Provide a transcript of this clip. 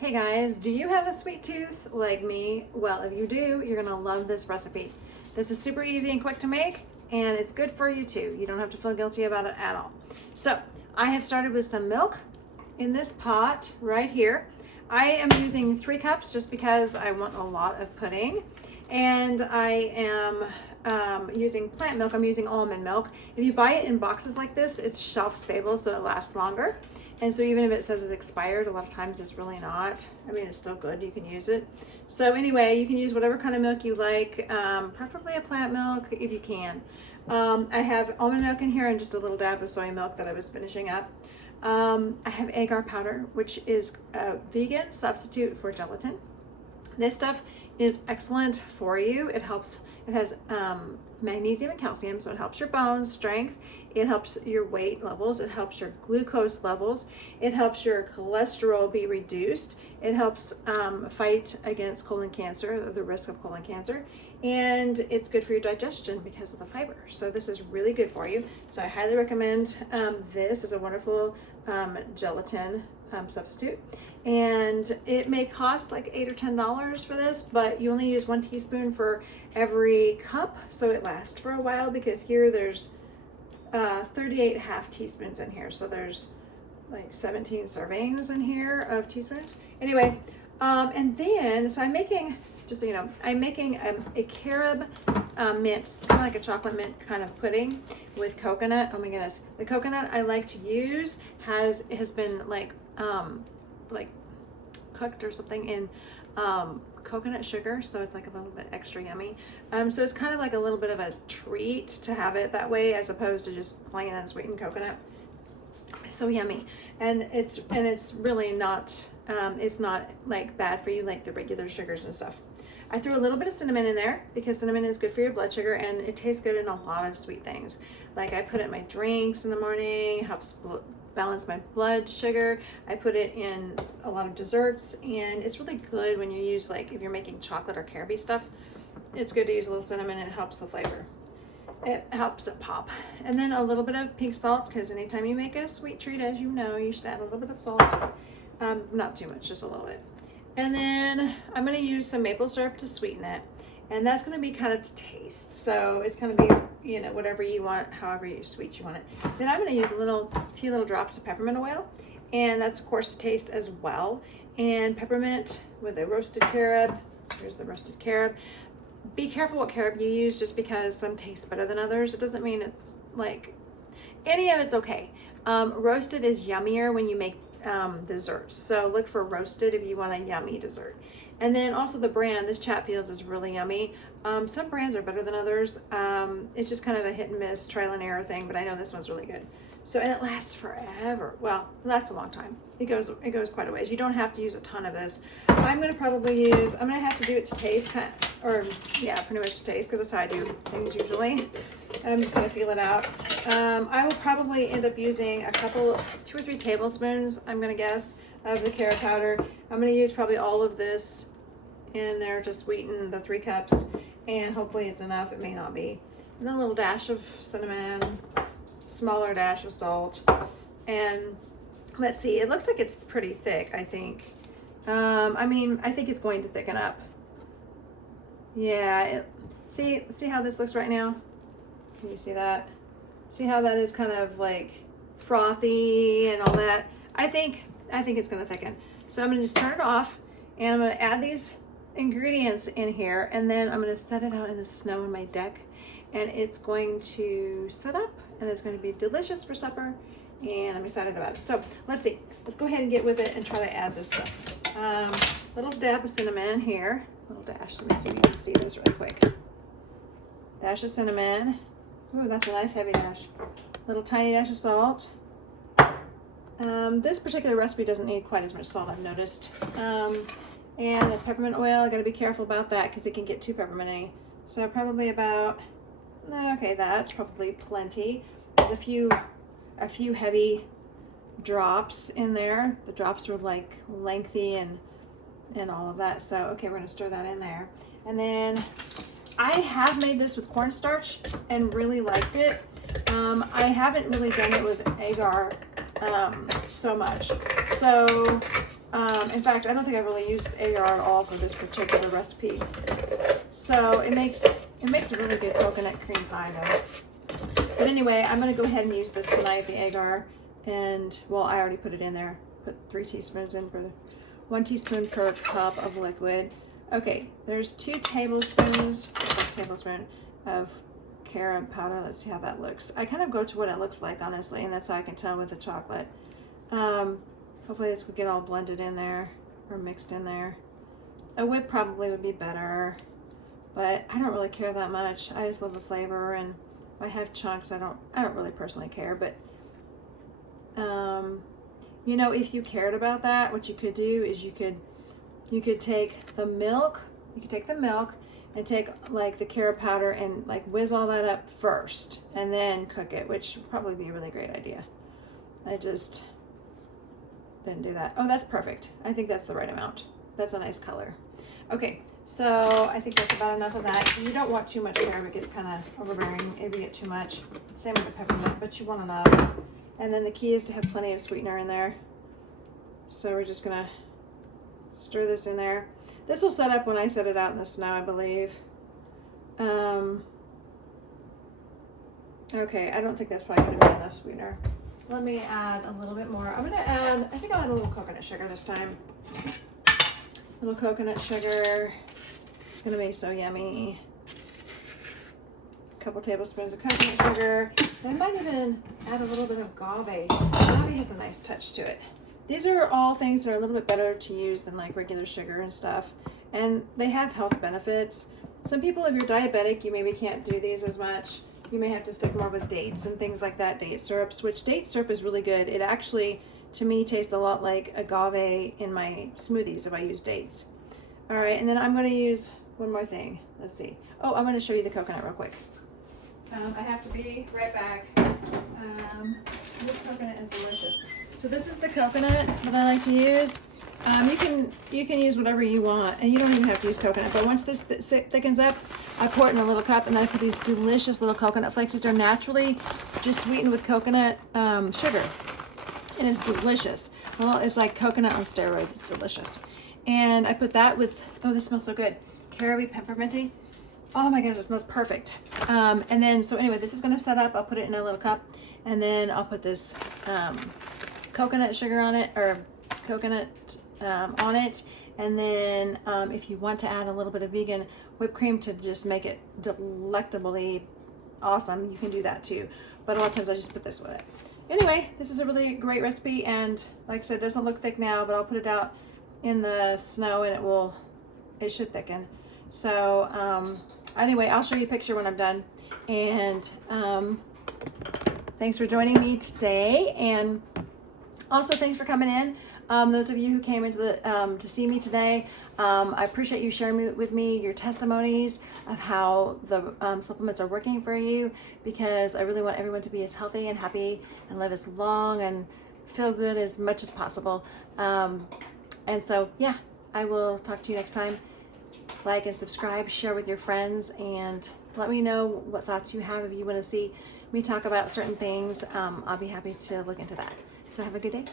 Hey guys, do you have a sweet tooth like me? Well, if you do, you're gonna love this recipe. This is super easy and quick to make, and it's good for you too. You don't have to feel guilty about it at all. So, I have started with some milk in this pot right here. I am using 3 cups just because I want a lot of pudding. And I am using plant milk. I'm using almond milk. If you buy it in boxes like this, it's shelf stable, so it lasts longer. And so even if it says it's expired, a lot of times it's really not. I mean, it's still good, you can use it. So anyway, you can use whatever kind of milk you like, preferably a plant milk if you can. I have almond milk in here and just a little dab of soy milk that I was finishing up. I have agar powder, which is a vegan substitute for gelatin. This stuff is excellent for you. It has magnesium and calcium, so it helps your bones strength. It helps your weight levels. It helps your glucose levels. It helps your cholesterol be reduced. It helps fight against colon cancer, the risk of colon cancer. And it's good for your digestion because of the fiber. So this is really good for you. So I highly recommend this is a wonderful gelatin substitute. And it may cost like $8 or $10 for this, but you only use 1 teaspoon for every cup, so it lasts for a while, because here there's 38 half teaspoons in here, so there's like 17 servings in here of teaspoons. Anyway, and then, so I'm making, just so you know, I'm making a carob mint. It's kind of like a chocolate mint kind of pudding with coconut. Oh my goodness. The coconut I like to use has been like cooked or something in coconut sugar, so it's like a little bit extra yummy. So it's kind of like a little bit of a treat to have it that way, as opposed to just plain unsweetened coconut. It's so yummy, and it's really not it's not like bad for you like the regular sugars and stuff. I threw a little bit of cinnamon in there because cinnamon is good for your blood sugar, and it tastes good in a lot of sweet things. Like I put it in my drinks in the morning, helps balance my blood sugar. I put it in a lot of desserts, and it's really good when you use, like, if you're making chocolate or caroby stuff, it's good to use a little cinnamon. It helps the flavor. It helps it pop. And then a little bit of pink salt, because anytime you make a sweet treat, as you know, you should add a little bit of salt. Not too much, just a little bit. And then I'm going to use some maple syrup to sweeten it. And that's going to be kind of to taste. So it's going to be, you know, whatever you want, however sweet you want it. Then I'm going to use a few little drops of peppermint oil. And that's, of course, to taste as well. And peppermint with a roasted carob. Here's the roasted carob. Be careful what carob you use, just because some taste better than others. It doesn't mean it's like, any of it's okay. Roasted is yummier when you make desserts. So look for roasted if you want a yummy dessert. And then also the brand, this Chatfield's is really yummy. Some brands are better than others. It's just kind of a hit and miss, trial and error thing, but I know this one's really good. So, and it lasts forever. Well, it lasts a long time. It goes quite a ways. You don't have to use a ton of this. I'm gonna have to do it to taste, pretty much to taste, because that's how I do things usually. And I'm just gonna feel it out. I will probably end up using 2 or 3 tablespoons, I'm gonna guess, of the carob powder. I'm gonna use probably all of this in there to sweeten the 3 cups, and hopefully it's enough. It may not be. And then a little dash of cinnamon, smaller dash of salt, and let's see, it looks like it's pretty thick, I think. I think it's going to thicken up. Yeah, see how this looks right now? Can you see that? See how that is kind of like frothy and all that? I think it's gonna thicken. So I'm gonna just turn it off, and I'm gonna add these ingredients in here, and then I'm gonna set it out in the snow on my deck, and it's going to sit up, and it's going to be delicious for supper, and I'm excited about it. So let's see. Let's go ahead and get with it and try to add this stuff. Little dab of cinnamon here. Little dash. Let me see if you can see this really quick. Dash of cinnamon. Ooh, that's a nice heavy dash. Little tiny dash of salt. This particular recipe doesn't need quite as much salt, I've noticed. And the peppermint oil, I gotta be careful about that because it can get too pepperminty. So probably about, okay, that's probably plenty. There's a few heavy drops in there. The drops were like lengthy and all of that. So, okay, we're gonna stir that in there. And then I have made this with cornstarch and really liked it. I haven't really done it with agar so much. So In fact, I don't think I've really used agar at all for this particular recipe. So it makes a really good coconut cream pie though. But anyway, I'm gonna go ahead and use this tonight, the agar, and well, I already put it in there. Put 3 teaspoons in for 1 teaspoon per cup of liquid. Okay, there's 2 tablespoons, just a tablespoon of carob powder. Let's see how that looks. I kind of go to what it looks like, honestly, and that's how I can tell with the chocolate. Hopefully this will get all blended in there or mixed in there. A whip probably would be better, but I don't really care that much. I just love the flavor, and if I have chunks, I don't really personally care. But you know, if you cared about that, what you could do is you could take the milk. You could take the milk and take like the carob powder and like whiz all that up first, and then cook it, which would probably be a really great idea. I just didn't do that. Oh, that's perfect. I think that's the right amount. That's a nice color. Okay, so I think that's about enough of that. You don't want too much carob. It gets kind of overbearing if you get too much. Same with the peppermint, but you want enough. And then the key is to have plenty of sweetener in there. So we're just gonna stir this in there. This will set up when I set it out in the snow, I believe. Okay, I don't think that's probably gonna be enough sweetener. Let me add a little bit more. I think I'll add a little coconut sugar this time. A little coconut sugar. It's gonna be so yummy. A couple tablespoons of coconut sugar. And I might even add a little bit of agave. Agave has a nice touch to it. These are all things that are a little bit better to use than like regular sugar and stuff. And they have health benefits. Some people, if you're diabetic, you maybe can't do these as much. You may have to stick more with dates and things like that, date syrups, which date syrup is really good. It actually, to me, tastes a lot like agave in my smoothies if I use dates. All right, and then I'm gonna use one more thing. Let's see. Oh, I'm gonna show you the coconut real quick. I have to be right back. This coconut is delicious. So this is the coconut that I like to use. You can use whatever you want, and you don't even have to use coconut. But once this thickens up, I pour it in a little cup, and then I put these delicious little coconut flakes. These are naturally just sweetened with coconut sugar, and it's delicious. Well, it's like coconut on steroids. It's delicious. And I put that with, oh, this smells so good, caroby pepperminty. Oh my goodness, it smells perfect. And then, so anyway, this is gonna set up. I'll put it in a little cup, and then I'll put this coconut sugar on it, or coconut on it. And then if you want to add a little bit of vegan whipped cream to just make it delectably awesome, you can do that too. But a lot of times I just put this with it. Anyway, this is a really great recipe, and like I said, it doesn't look thick now, but I'll put it out in the snow and it should thicken. So anyway, I'll show you a picture when I'm done. And thanks for joining me today, and also thanks for coming in. Those of you who came into the to see me today, I appreciate you sharing with me your testimonies of how the supplements are working for you, because I really want everyone to be as healthy and happy and live as long and feel good as much as possible. And so, yeah, I will talk to you next time. Like and subscribe, share with your friends, and let me know what thoughts you have. If you want to see me talk about certain things, I'll be happy to look into that. So have a good day.